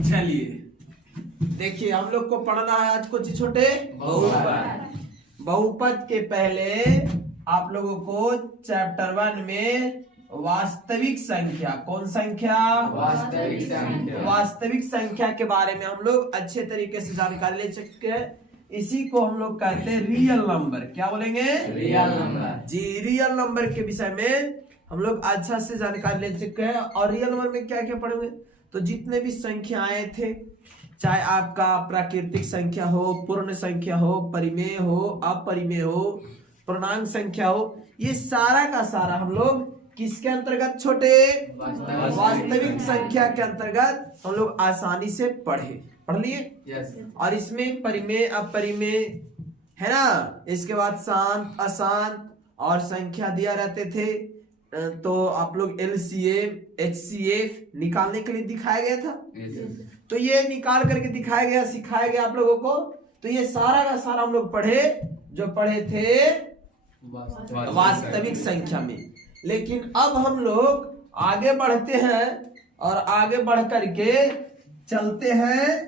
चलिए देखिए, हम लोग को पढ़ना है आज कुछ छोटे बहुपद। बहुपद के पहले आप लोगों को चैप्टर 1 में वास्तविक संख्या, कौन संख्या? वास्तविक संख्या। वास्तविक संख्या के बारे में हम लोग अच्छे तरीके से जानकारी ले चुके हैं। इसी को हम लोग कहते हैं रियल नंबर। क्या बोलेंगे? Real number. जी, रियल नंबर के विषय में हम लोग अच्छा से जानकारी ले चुके हैं। और रियल नंबर में क्या क्या पढ़ेंगे, तो जितने भी संख्याएं थे, चाहे आपका प्राकृतिक संख्या हो, पूर्ण संख्या हो, परिमेय हो, अपरिमेय हो, पूर्णांक संख्या हो, ये सारा का सारा हम लोग किसके अंतर्गत छोटे? वास्तविक संख्या के अंतर्गत हम लोग आसानी से पढ़ लिए। यस। और इसमें परिमेय अपरिमेय है ना, इसके बाद शांत अशांत और संख्या दिया रहते थे, तो आप लोग LCM HCF निकालने के लिए दिखाया गया था। तो ये निकाल करके दिखाया गया, सिखाया गया आप लोगों को। तो ये सारा का सारा हम लोग जो पढ़े थे वास्तविक संख्या में। लेकिन अब हम लोग आगे बढ़ते हैं और आगे बढ़ करके चलते हैं,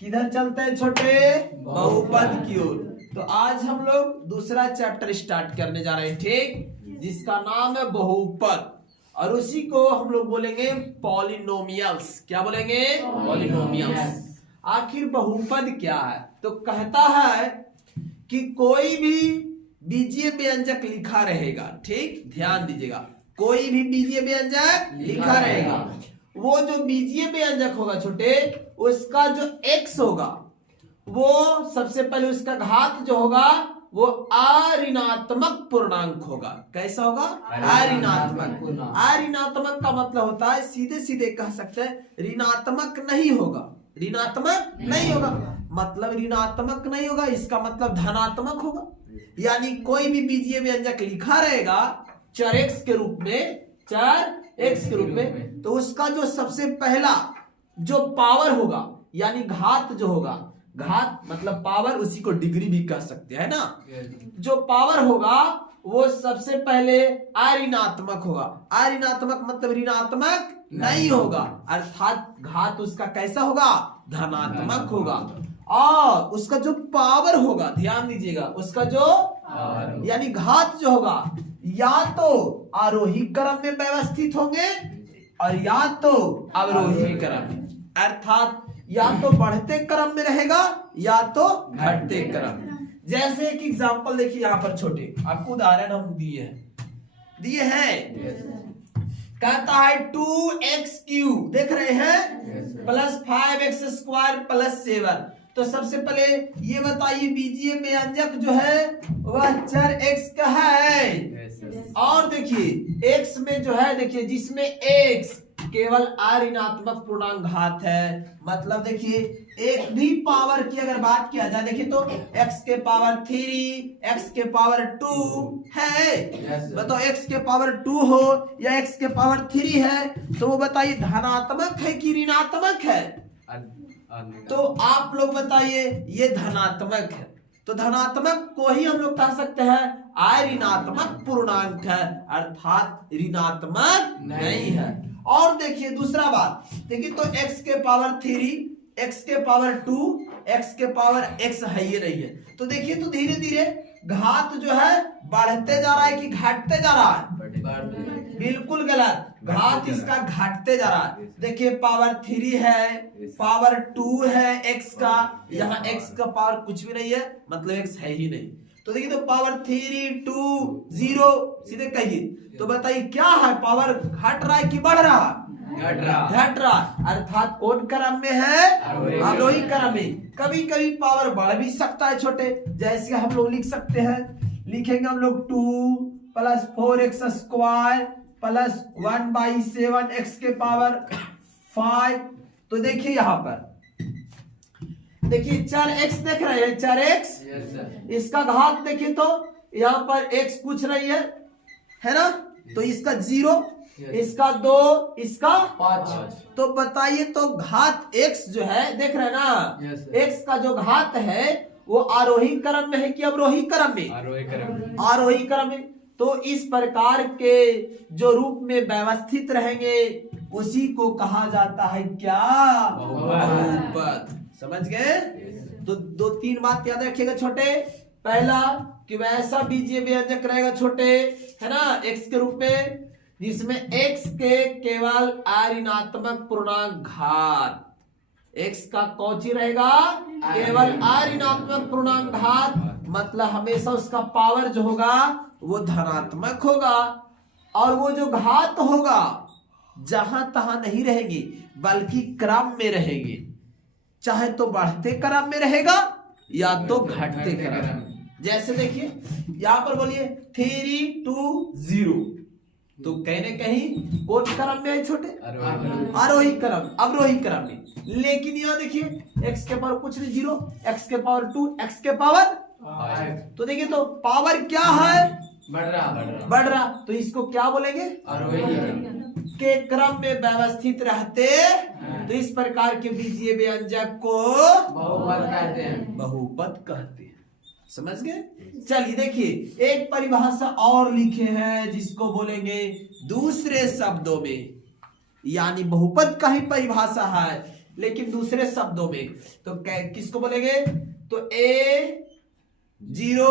किधर चलते हैं छोटे? बहुपद की ओर। तो आज हम लोग दूसरा चैप्टर स्टार्ट करने जा रहे हैं, ठीक, जिसका नाम है बहुपद। और उसी को हम लोग बोलेंगे पॉलिनोमियल्स। क्या बोलेंगे? पॉलिनोमियल्स। आखिर बहुपद क्या है? तो कहता है कि कोई भी बीजीय व्यंजक लिखा रहेगा, ठीक, ध्यान दीजिएगा, कोई भी बीजीय व्यंजक लिखा रहेगा, वो जो बीजीय व्यंजक होगा छोटे, उसका जो x होगा वो सबसे पहले उसका घात जो होगा वो अऋणात्मक पूर्णांक होगा। कैसा होगा? अऋणात्मक। अऋणात्मक का मतलब होता है, सीधे सीधे कह सकते हैं, ऋणात्मक नहीं होगा। ऋणात्मक नहीं होगा मतलब ऋणात्मक नहीं होगा, इसका मतलब धनात्मक होगा। यानी कोई भी बीजीय व्यंजक लिखा रहेगा चर x के रूप में, चर x के रूप में, तो उसका जो सबसे पहला जो पावर होगा, यानी घात जो होगा, घात मतलब पावर, उसी को डिग्री भी कह सकते हैं ना, जो पावर होगा वो सबसे पहले अऋणात्मक होगा। अऋणात्मक मतलब ऋणात्मक नहीं होगा, अर्थात घात उसका कैसा होगा? धनात्मक होगा। और उसका जो पावर होगा, ध्यान दीजिएगा, उसका जो यानी घात जो होगा, या तो आरोही क्रम में व्यवस्थित होंगे और या तो अवरोही क्रम में, अर्थात या तो बढ़ते क्रम में रहेगा या तो घटते क्रम। जैसे एक एग्जांपल देखिए यहाँ पर छोटे, आपको उदाहरण हम दिए हैं। कहता है 2x³ देख रहे हैं, प्लस 5x² प्लस 7। तो सबसे पहले ये बताइए, बीजीय व्यंजक जो है वह चर x का है। और देखिए x में जो है, देखिए जिसमें x केवल अऋणात्मक पूर्णांक घात है, मतलब देखिए एक भी पावर की अगर बात किया जाए, देखिए तो x के पावर 3, x के पावर 2 है। बताओ x के पावर 2 हो या x के पावर 3 है, तो वो बताइए धनात्मक है कि ऋणात्मक है? तो आप लोग बताइए, ये धनात्मक है। तो धनात्मक को ही हम लोग कह सकते हैं अऋणात्मक पूर्णांक है, अर्थात ऋणात्मक नहीं है। और देखिए दूसरा बात, देखिए तो x के पावर 3, x के पावर 2, x के पावर x है, ये नहीं है। तो देखिए तो धीरे धीरे घात जो है बढ़ते जा रहा है कि घटते जा रहा है? बिल्कुल गलत, घात इसका घटते जा रहा है। देखिए पावर 3 है, पावर 2 है x का, यहाँ x का पावर कुछ भी नहीं है, मतलब x है ही नहीं। तो देखिए तो पावर 3, 2, 0, सीधे कहिए तो बताइए क्या है? पावर घट रहा है कि बढ़ रहा है? घट रहा, अर्थात कौन क्रम में है? अवरोही क्रम में। कभी कभी पावर बढ़ भी सकता है छोटे, जैसे हम लोग लिख सकते हैं, लिखेंगे हम लोग 2 प्लस 4x² प्लस 1/7 x के पावर 5। तो देखिए यहाँ पर देखिए चर x देख रहे हैं, चर x, इसका घात देखिए तो यहाँ पर x पूछ रही है ना, तो इसका 0, इसका 2, इसका 5। तो बताइए तो घात x जो है, देख रहे हैं ना, x का जो घात है वो आरोही क्रम में है कि अवरोही क्रम में? आरोही क्रम में। तो इस प्रकार के जो रूप में व्यवस्थित रहेंगे उसी को कहा जाता है क्या? बहुपद। बहुपद। समझ गए? तो दो तीन बात याद रखिएगा छोटे। पहला कि वैसा बीजीय व्यंजक रहेगा छोटे, है ना, x के रूप में, जिसमें x के केवल ऋणात्मक पूर्णांक घात, x का कौची रहेगा? केवल ऋणात्मक पूर्णांक घात, मतलब हमेशा उसका पावर जो होगा वो धनात्मक होगा, और वो जो घात होगा जहां तहां नहीं रहेंगे बल्कि क्रम में रहेंगे, चाहे तो बढ़ते क्रम में रहेगा या तो घटते क्रम में। जैसे देखिए यहां पर बोलिए 3 2 0, तो कहने कहीं कौन क्रम में है छोटे? आरोही क्रम, अवरोही क्रम में। लेकिन यहां देखिए x के पावर कुछ नहीं, 0, x के पावर 2, x के पावर, तो देखिए तो पावर क्या है? बढ़ रहा, तो इसको क्या बोलेंगे? के क्रम में व्यवस्थित रहते, तो इस प्रकार के बीजीय व्यंजक को बहुपद कहते हैं। बहुपद कहते हैं। समझ गए? चलिए देखिए एक परिभाषा और लिखे हैं जिसको बोलेंगे दूसरे शब्दों में, यानी बहुपद का ही परिभाषा है लेकिन दूसरे शब्दों में, तो किसको बोलेंगे? तो a0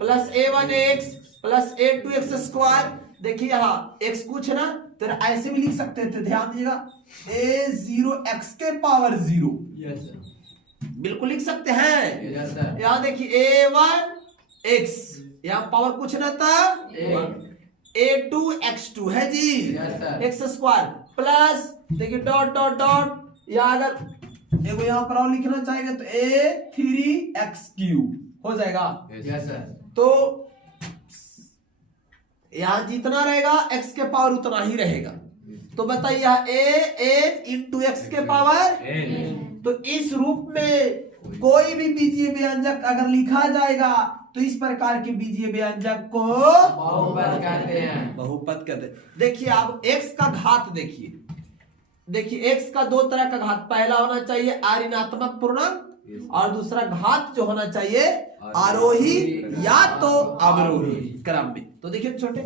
plus a1x plus a2x square. देखिए यहाँ x कुछ ना, तो ऐसे भी लिख सकते थे, ध्यान दीजिएगा, a0x के पावर 0, बिल्कुल लिख सकते हैं। यहाँ देखिए a1x, यहाँ पावर कुछ ना था, a2x2 है जी, x स्क्वायर प्लस, देखिए डॉट डॉट डॉट, यहाँ अगर देखो यहाँ पर और लिखना चाहेंगे तो a3x3 हो जाएगा। तो यहाँ जितना रहेगा x के पावर उतना ही रहेगा, तो बताइए यहाँ a इंटू x के पावर, तो इस रूप में कोई भी बीजीय व्यंजक अगर लिखा जाएगा तो इस प्रकार के बीजीय व्यंजक को बहुपद कहते हैं। बहुपद कहते हैं। देखिए आप x का घात देखिए x का दो तरह का घात, पहला होना चाहिए ऋणात्मक पूर्णांक और दूसरा घात जो होना चाहिए आरोही या तो अवरोही क्रम में। तो देखिए छोटे,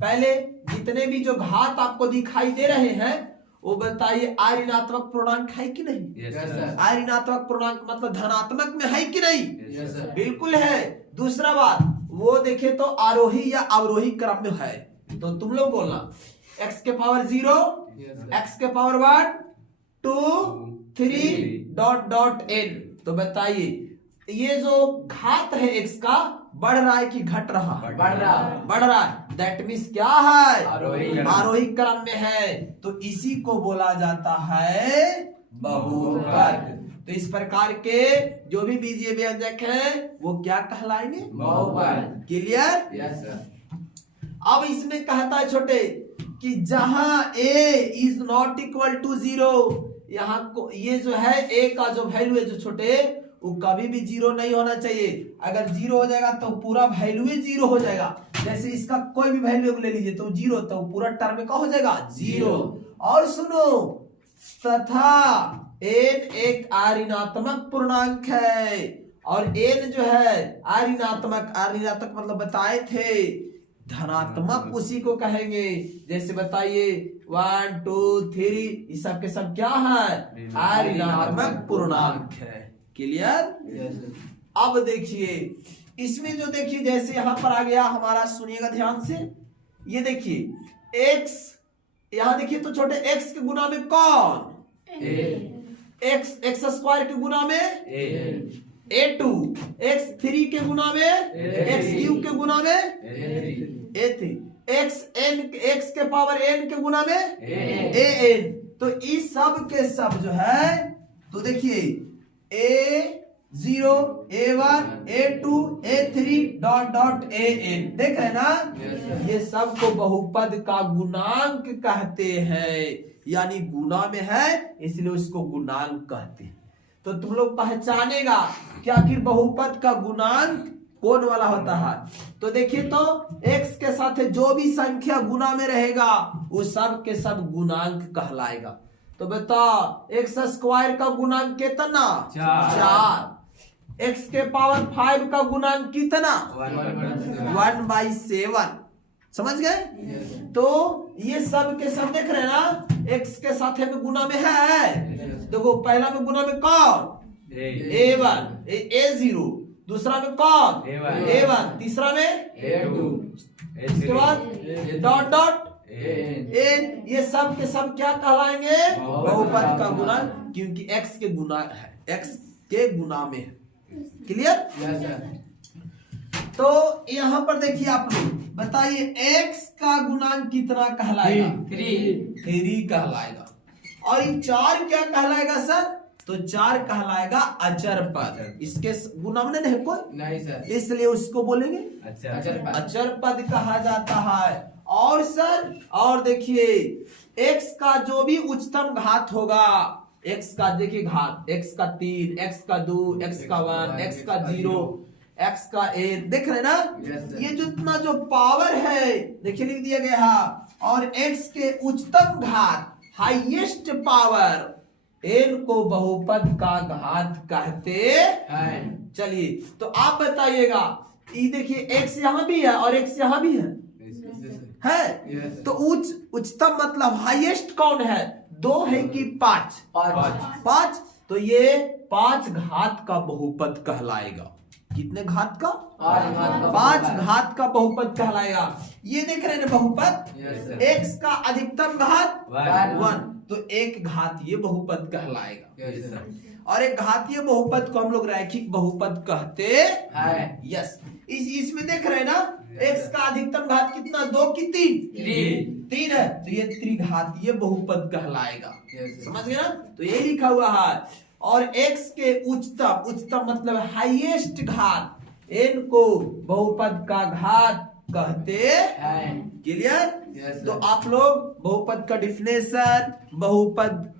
पहले जितने भी जो घात आपको दिखाई दे रहे हैं वो बताइए ऋणात्मक पूर्णांक है कि नहीं? ऋणात्मक पूर्णांक मतलब धनात्मक में है कि नहीं? बिल्कुल है। दूसरा बात वो देखे तो आरोही या अवरोही क्रम में है, तो तुम लोग बोलना x के पावर 0, x के पावर 1 2 3 डॉट डॉट n। तो बताइए ये जो घात है x का बढ़ रहा है कि घट रहा है? बढ़ रहा है। दैट मीन्स क्या है? आरोही क्रम में है, तो इसी को बोला जाता है बहुपद। तो इस प्रकार के जो भी बीजीय व्यंजक हैं वो क्या कहलाएंगे? बहुपद। क्लियर? अब इसमें कहता है छोटे कि जहां a is not equal to 0, यहाँ को ये जो है a का जो वैल्यू है जो छोटे वो कभी भी 0 नहीं होना चाहिए। अगर 0 हो जाएगा तो पूरा वैल्यू ही 0 हो जाएगा। जैसे इसका कोई भी वैल्यू ले लीजिए तो 0, तो पूरा टर्म में क्या हो जाएगा? 0। और सुनो, तथा n एक ऋणात्मक पूर्णांक है और n जो है ऋणात्मक मतलब बताए थे धनात्मक उसी को कहेंगे। जैसे बताइए 1 2 3 ये सब के सब क्या है? ऋणात्मक पूर्णांक है। क्लियर? अब देखिए इसमें जो देखिए जैसे यहां पर आ गया हमारा, सुनिएगा ध्यान से, ये देखिए x, यहां देखिए तो छोटे x के गुना में कौन? x स्क्वायर के गुना में a2, x3 के गुना में x3 के गुना में a3, x के पावर n के गुना में an। तो इस सब के सब जो है तो देखिए a0 a1 a2 a3 dot dot an, देख रहे ना? ये सब को बहुपद का गुणांक कहते हैं, यानी गुना में है इसलिए उसको गुणांक कहते हैं। तो तुम लोग पहचानेगा कि आखिर बहुपद का गुणांक कौन वाला होता है। तो देखिए तो x के साथ जो भी संख्या गुना में रहेगा वो सब के सब गुणांक कहलाएगा। तो बता x स्क्वायर का गुणांक कितना? 4। x के पावर 5 का गुणांक कितना? 1/7। समझ गए? तो ये सब के सब देख रहे हैं ना, एक्स के साथ में गुना में है। देखो पहला में गुना में कौन, a1 a0, दूसरा में कौन a1, तीसरा में, इसके बाद डॉट डॉट n, ये सब के सब क्या कहलाएंगे, बहुपद का गुना, क्योंकि x के गुना है, x के गुना में है। क्लियर? तो यहाँ पर देखिए आप लोग बताइए x का गुणांक कितना कहलाएगा, 3 कहलाएगा। और ये 4 क्या कहलाएगा सर, तो 4 कहलाएगा अचर पद, इसके गुना में नहीं कोई नहीं सर, इसलिए उसको बोलेंगे अचर पद कहा जाता है। और सर और देखिए x का जो भी उच्चतम घात होगा, x का देखिए घात, x का 3, x का 2, x का 1, x का 0, x का 1, देख रहे ना, ये जितना जो पावर है देखिए लिख दिया गया है। और x के उच्चतम घात, हाईएस्ट पावर, n को बहुपद का घात कहते हैं। चलिए तो आप बताइएगा, ये देखिए x यहाँ भी है और x यहाँ भी है तो उच्चतम मतलब हाईएस्ट कौन है, 2 है कि 5? 5, तो ये 5 घात का बहुपद कहलाएगा। कितने घात का, 5 घात का बहुपद कहलाएगा। ये देख रहे हैं बहुपद, x का अधिकतम घात 1, तो 1 घातीय बहुपद कहलाएगा। और एक घातीय बहुपद को हम लोग रैखिक बहुपद कहते हैं। यस, इसमें देख रहे हैं ना, x का अधिकतम घात कितना, 2 की 3 है, तो ये त्रिघातीय बहुपद कहलाएगा। समझ गए ना, तो ये लिखा हुआ है। और x के उच्चतम मतलब हाईएस्ट घात, n को बहुपद का घात कहते हैं। क्लियर? तो आप लोग बहुपद का डिफिनेशन, बहुपद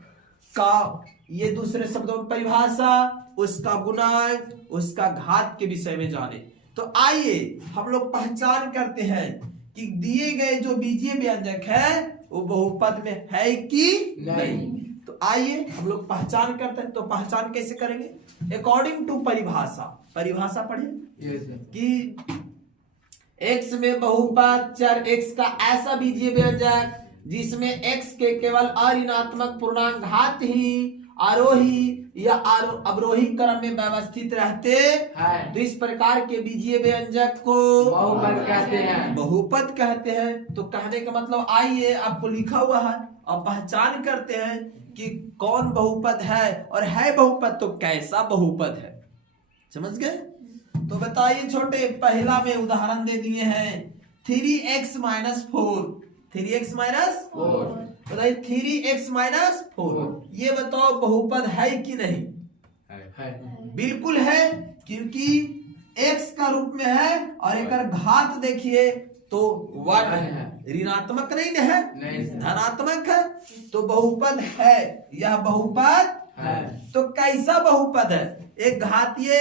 का ये दूसरे शब्दों में परिभाषा, उसका गुणांक, उसका घात के विषय में जाने। तो आइए हम लोग पहचान करते हैं कि दिए गए जो बीजीय व्यंजक है वो बहुपद में है कि नहीं। तो आइए हम लोग पहचान करते हैं। तो पहचान कैसे करेंगे, अकॉर्डिंग टू परिभाषा पढ़िए कि x में बहुपद चर x का ऐसा बीजीय व्यंजक जिसमें x के केवल अऋणात्मक पूर्णांक घात ही आरोही या अवरोही क्रम में व्यवस्थित रहते हैं, तो इस प्रकार के बीजीय व्यंजक को बहुपद कहते हैं। तो कहने का मतलब आइए आपको लिखा हुआ है, अब पहचान करते हैं कि कौन बहुपद है, और है बहुपद तो कैसा बहुपद है। समझ गए? तो बताइए छोटे, पहला में उदाहरण दे दिए हैं 3x - 4, 3x - 4, बताइए 3x - 4, ये बताओ बहुपद है कि नहीं? बिल्कुल है, क्योंकि x का रूप में है और एक घात देखिए तो 1 है, ऋणात्मक नहीं है, धनात्मक है, तो बहुपद है, यह बहुपद है। तो कैसा बहुपद है? एक घातीय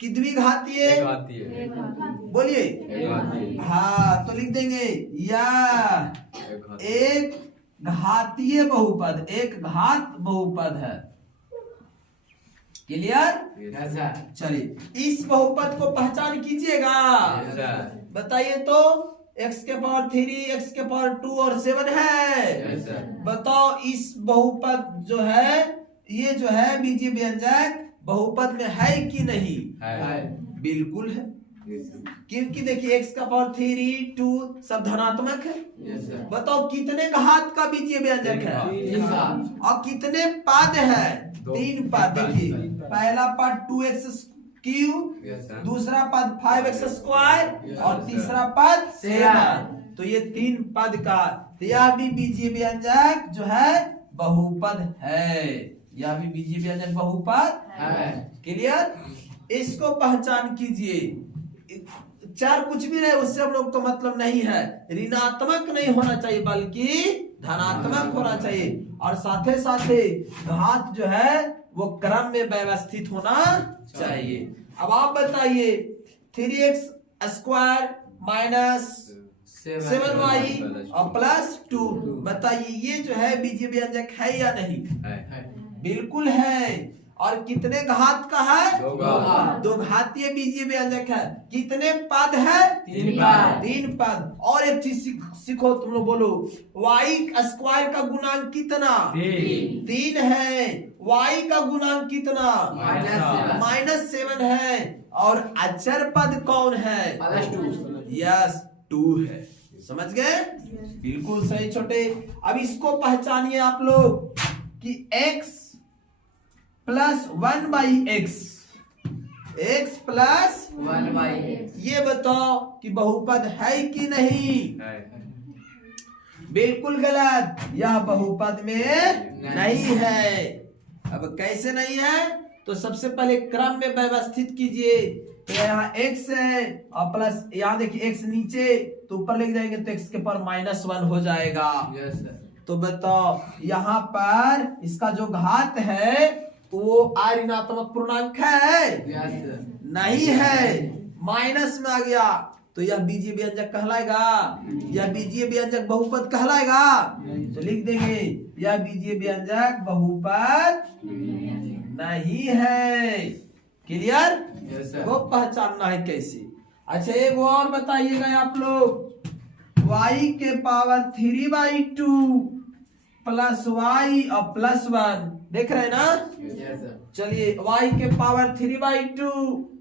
कि द्विघातीय? बोलिए। हाँ, तो लिख देंगे या एक घातीय बहुपद, एक घात बहुपद है। क्लियर? चलिए इस बहुपद को पहचान कीजिएगा। बताइए तो x के पावर 3, x के पावर 2 और 7 है। बताओ इस बहुपद जो है, ये जो है बीजीय व्यंजक बहुपद में है कि नहीं? बिल्कुल है, क्योंकि देखिए x का पावर 3, 2 सब धनात्मक है। बताओ कितने घात का बीजीय व्यंजक है? और कितने पद है? 3 पद। देखिए पहला पद 2x³, दूसरा पद 5x² और तीसरा पद 7। तो ये 3 पद का, तो यह भी बीजीय व्यंजक जो है बहुपद है, यह भी बीजीय व्यंजक बहुपद है। क्लियर? इसको पहचान कीजिए। 4 कुछ भी रहे उससे हम लोग को मतलब नहीं है, ऋणात्मक नहीं होना चाहिए बल्कि धनात्मक होना चाहिए, और साथे साथे घात जो है वो क्रम में व्यवस्थित होना चाहिए। अब आप बताइए 3x² - 7y और +2, बताइए ये जो है बीजीय व्यंजक है या नहीं? बिल्कुल है। और कितने घात का है? दो घात। दो घातीय बीजीय व्यंजक है। कितने पद है? 3 पद। 3 पद। और एक चीज सीखो, तुम लोग बोलो, y स्क्वायर का गुणांक कितना? 3 है। y का गुणांक कितना? -7 है। और अचर पद कौन है? -2। यस, 2 है। समझ गए? बिल्कुल सही छोटे। अब इसको पहचानिए आप लोग कि x plus 1/x, x plus 1/x। ये बताओ कि बहुपद है कि नहीं? बिल्कुल गलत, यह बहुपद में नहीं है। अब कैसे नहीं है? तो सबसे पहले क्रम में व्यवस्थित कीजिए। तो यहाँ x है और प्लस यहाँ देखिए x नीचे, तो ऊपर लेके जाएंगे तो x के पर -1 हो जाएगा। Yes sir. तो बताओ यहाँ पर इसका जो घात है वो ऋणात्मक पूर्णांक है? Yes sir. नहीं है, माइनस में आ गया। तो यह बीजीय व्यंजक कहलाएगा? यह बीजीय व्यंजक बहुपद कहलाएगा? तो लिख देंगे यह बीजीय व्यंजक बहुपद नहीं है। क्लियर? Yes sir. वो पहचानना है कैसे? अच्छा एक और बताइएगा आप लोग, y के पावर 3/2 प्लस y और प्लस 1, देख रहे हैं ना? Yes sir. चलिए y के पावर 3/2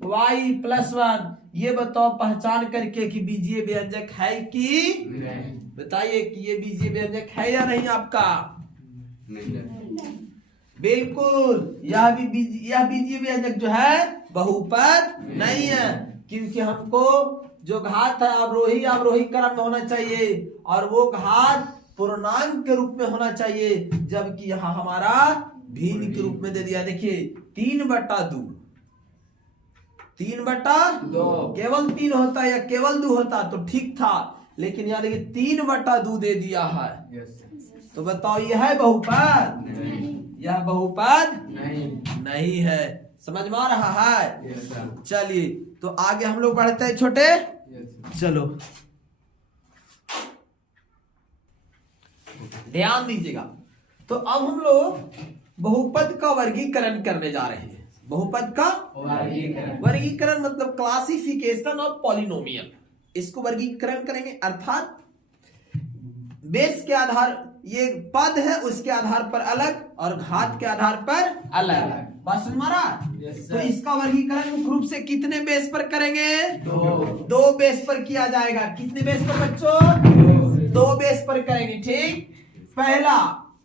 y प्लस 1, ये बताओ पहचान करके कि बीजीय व्यंजक है कि नहीं। बताइए कि ये बीजीय व्यंजक है या नहीं आपका? बिल्कुल, यह बीजीय व्यंजक जो है बहुपद नहीं है, क्योंकि हमको जो घात है अवरोही क्रम में होना चाहिए और वो घात पूर्णांक के रूप में होना चाहिए, जबकि यहाँ हमारा भिन्न के रूप में दे दिया। देखिए 3/2, 3/2 केवल 3 होता या केवल 2 होता तो ठीक था, लेकिन यहाँ देखिए 3/2 दे दिया है। Yes sir. तो बताओ यह है बहुपद? नहीं। यह बहुपद नहीं। नहीं है। समझ में आ रहा है? Yes sir. चलिए तो आगे हम लोग बढ़ते हैं छोटे। Yes sir. चलो ध्यान दीजिएगा। तो अब हम लोग बहुपद का वर्गीकरण करने जा रहे हैं। बहुपद का वर्गीकरण मतलब क्लासिफिकेशन ऑफ पॉलिनोमियल। इसको वर्गीकरण करेंगे, अर्थात बेस के आधार, ये पद है उसके आधार पर अलग और घात के आधार पर अलग। बात समझ में आ रहा? तो इसका वर्गीकरण मुख्य रूप से कितने बेस पर करेंगे? 2 बेस पर किया जाएगा। कितने बेस पर बच्चों? 2 बेस पर करेंगे। ठीक, पहला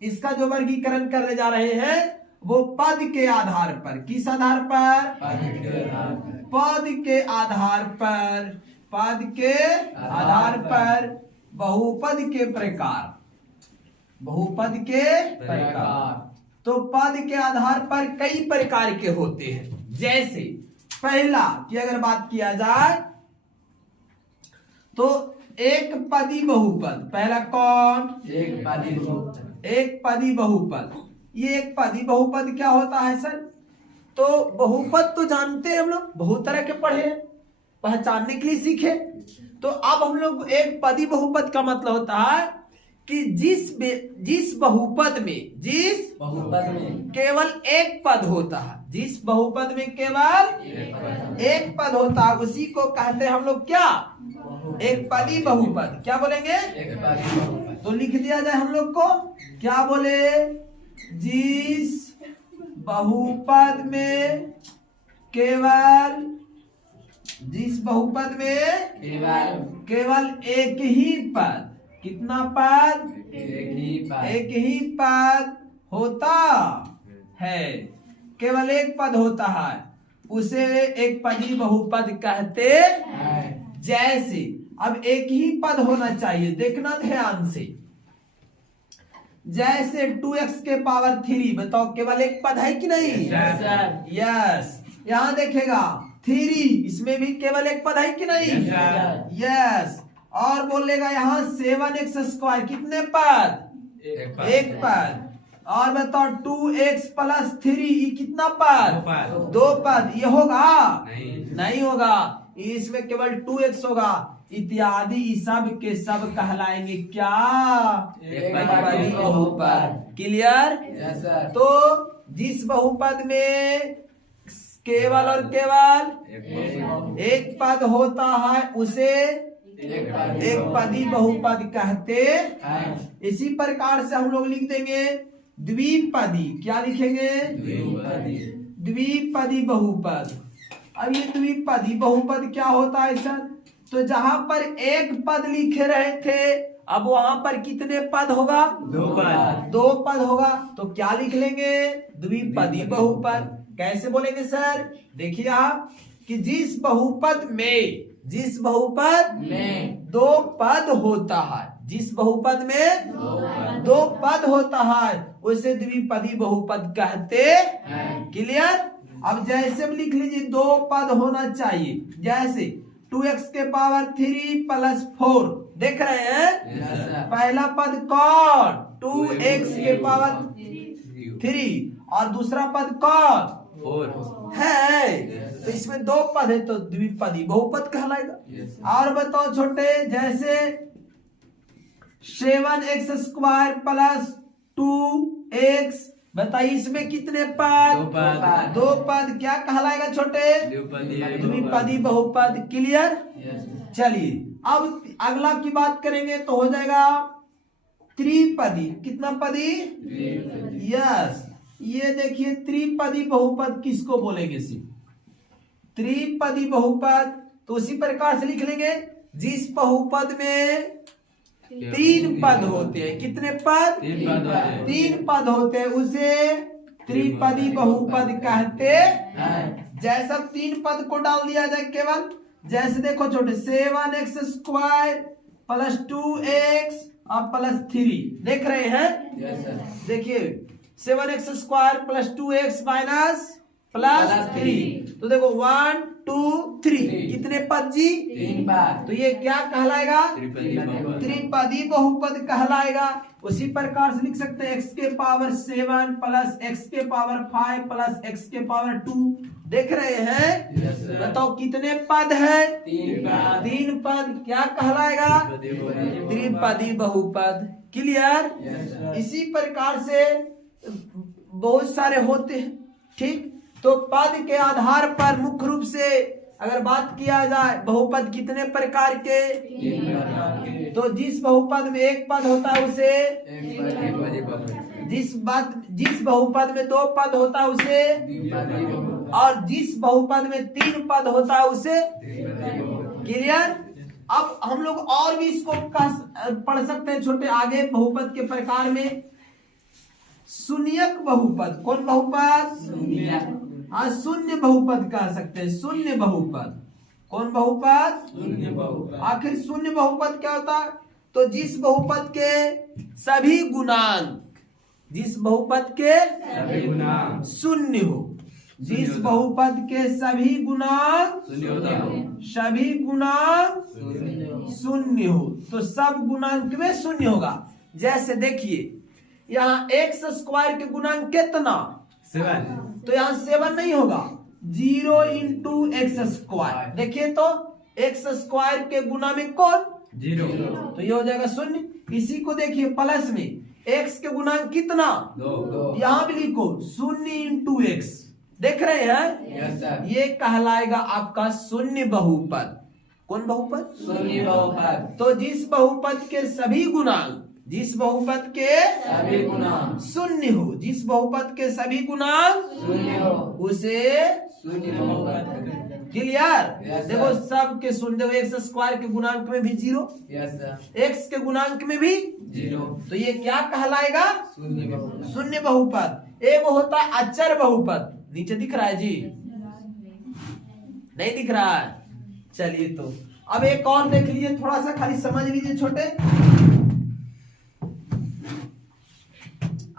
इसका जो वर्गीकरण करने जा रहे हैं वो पद के आधार पर। किस आधार पर? पद के आधार पर। पद के आधार पर बहुपद के प्रकार। बहुपद के प्रकार। तो पद के आधार पर कई प्रकार के होते हैं। जैसे पहला की अगर बात किया जाए तो एक पदी बहुपद। पहला कौन? एक पदी बहुपद। एक पदी बहुपद। ये एक पदी बहुपद क्या होता है सर? तो बहुपद तो जानते हैं हम लोग, बहुत तरह के पढ़े हैं, पहचानने के लिए सीखे। तो अब हम लोग एक पदी बहुपद का मतलब होता है कि जिस बहुपद में केवल एक पद होता है, जिस बहुपद में केवल एक पद होता है उसी को कहते हैं हम लोग क्या? एक पदी बहुपद। क्या बोलेंगे? एक पदी बहुपद। तो लिख दिया जाए हम लोग को, क्या बोले? जिस बहुपद में केवल एक ही पद। कितना पद? एक ही पद होता है, केवल एक पद होता है, उसे एक पदी बहुपद कहते हैं। जैसे अब एक ही पद होना चाहिए, देखना ध्यान से। जैसे 2x के पावर 3, बताओ केवल एक पद है कि नहीं? यस। यहां देखेगा 3, इसमें भी केवल एक पद है कि नहीं? यस। और बोलेगा यहाँ 7x², कितने पद? एक पद। और बताओ 2x + 3, ये कितना पद? 2 पद। ये होगा? नहीं होगा, इसमें केवल 2x होगा। इत्यादि सब के सब कहलाएंगे क्या? एक पदी बहुपद। क्लियर? Yes sir. तो जिस बहुपद में केवल और केवल एक पद होता है उसे एक पदी बहुपद कहते। इसी प्रकार से हम लोग लिख देंगे द्विपदी। क्या लिखेंगे? द्विपदी बहुपद। अब ये द्विपदी बहुपद क्या होता है सर? तो जहां पर एक पद लिखे रहे थे अब वहां पर कितने पद होगा? दो पद होगा। तो क्या लिख लेंगे? द्विपदी बहुपद। कैसे बोलेंगे सर? देखिए आप कि जिस बहुपद में दो पद होता है, जिस बहुपद में दो पद होता है उसे द्विपदी बहुपद कहते हैं। क्लियर? अब जैसे हम लिख लीजिए दो पद होना चाहिए, जैसे 2x के पावर 3 प्लस 4 देख रहे हैं। पहला पद कौन? 2x के पावर 3 और दूसरा पद कौन है? तो इसमें दो पद है तो द्विपदी बहुपद कहलाएगा। और बताओ छोटे, जैसे 7x स्क्वायर प्लस 2x, बताइए इसमें कितने पद? दो पद। क्या कहलाएगा छोटे? द्विपदी बहुपद। क्लियर? चलिए अब अगला की बात करेंगे तो हो जाएगा त्रिपदी। कितना पदी? यस। ये देखिए त्रिपदी बहुपद किसको बोलेंगे? त्रिपदी बहुपद। तो उसी प्रकार से लिख लेंगे जिस बहुपद में तीन पद होते हैं। कितने पद? तीन पद होते हैं उसे त्रिपदी बहुपद कहते हैं। जैसा तीन पद को डाल दिया जाए केवल, जैसे देखो छोटे 7x स्क्वायर प्लस 2x और प्लस 3 देख रहे हैं। देखिए 7x square plus 2x minus plus 3, तो देखो 1 2 3 कितने पद जी? तीन पद। तो ये क्या कहलाएगा? त्रिपदी बहुपद कहलाएगा। उसी प्रकार से लिख सकते हैं x के पावर 7 प्लस x के पावर 5 प्लस x के पावर 2 देख रहे हैं। बताओ कितने पद है? तीन पद। क्या कहलाएगा? त्रिपदी बहुपद। क्लियर? इसी प्रकार से बहुत सारे होते हैं। ठीक, तो पद के आधार पर मुख्य रूप से अगर बात किया जाए बहुपद कितने प्रकार के? तो जिस बहुपद में एक पद होता है उसे, जिस बहुपद में दो पद होता है उसे, और जिस बहुपद में तीन पद होता है उसे। क्लियर? अब हम लोग और भी इसको पढ़ सकते हैं छोटे आगे बहुपद के प्रकार में। शून्यक बहुपद। कौन बहुपद? हाँ, शून्य बहुपद कह सकते हैं। शून्य बहुपद। कौन बहुपद? शून्य बहुपद। आखिर शून्य बहुपद क्या होता है? तो जिस बहुपद के सभी गुणांक, जिस बहुपद के शून्य हो, जिस बहुपद के सभी गुणांक शून्य हो, तो सब गुणांक में शून्य होगा। जैसे देखिए यहाँ x स्क्वायर के गुणांक कितना? 7। तो यहाँ 7 नहीं होगा, 0 इंटू एक्स स्क्वायर। देखिए तो x स्क्वायर के गुना में कौन? 0, तो ये हो जाएगा शून्य। इसी को देखिए प्लस में x के गुणांक कितना? 2। यहाँ भी लिखो 0 इंटू एक्स। देख रहे हैं? yes, sir। ये कहलाएगा आपका शून्य बहुपद। कौन बहुपद? शून्य बहुपद। तो जिस बहुपद के सभी गुणांक, जिस बहुपद के सभी गुणांक शून्य हो, जिस बहुपद के सभी गुणांक शून्य हो उसे शून्य बहुपद। क्लियर? देखो सब के शून्य। देखो एक्स स्क्वायर के गुणांक में भी 0, एक्स के गुणांक में भी 0, तो ये क्या कहलाएगा? शून्य बहुपद। एक होता है अचर बहुपद। नीचे दिख रहा है जी? नहीं दिख रहा है? चलिए तो अब एक और देख लीजिए, थोड़ा सा खाली समझ लीजिए छोटे।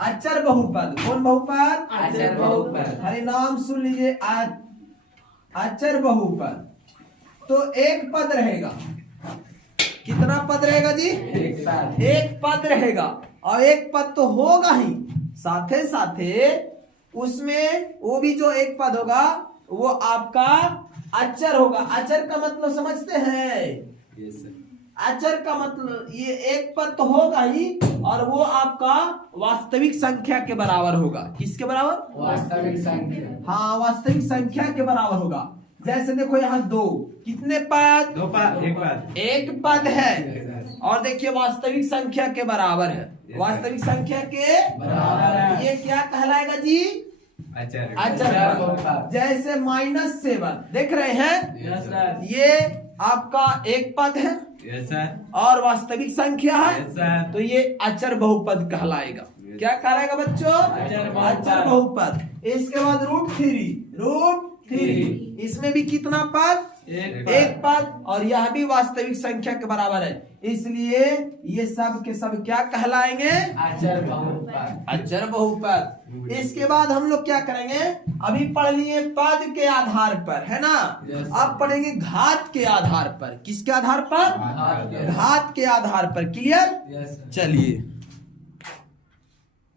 अचर बहुपद। कौन बहुपद? अचर बहुपद। हरे नाम सुन लीजिए, अचर बहुपद। तो एक पद रहेगा। कितना पद रहेगा जी? एक पद रहेगा। और एक पद तो होगा ही, साथे साथे उसमें वो भी जो एक पद होगा वो आपका अचर होगा। अचर का मतलब समझते हैं? अचर का मतलब ये एक पद तो होगा ही, और वो आपका वास्तविक संख्या के बराबर होगा। किसके बराबर? वास्तविक संख्या। हाँ, वास्तविक संख्या के बराबर होगा। जैसे देखो यहाँ 2, कितने पद? 2 पद, 1 पद। एक पद है, और देखिए वास्तविक संख्या के बराबर है। वास्तविक संख्या के बराबर है। ये क्या कहलाएगा जी? अचर। अचर बहुपद। पद। जैसे -7 देख रहे हैं, यस सर। ये आपका एक पद है यस सर। और वास्तविक संख्या है, यस सर। तो ये अचर बहुपद कहलाएगा। क्या कहलाएगा बच्चों? अचर बहुपद। अचर बहुपद। इसके बाद √3 इसमें भी कितना पद? एक पद, और यह भी वास्तविक संख्या के बराबर है, इसलिए ये सब के सब क्या कहलाएंगे? अचर बहुपद। अचर बहुपद। इसके बाद हम लोग क्या करेंगे? अभी पढ़ लिए पद के आधार पर, है ना? Yes. अब पढ़ेंगे घात के आधार पर। किसके आधार पर? घात के। घात के आधार पर। क्लियर? Yes sir. चलिए।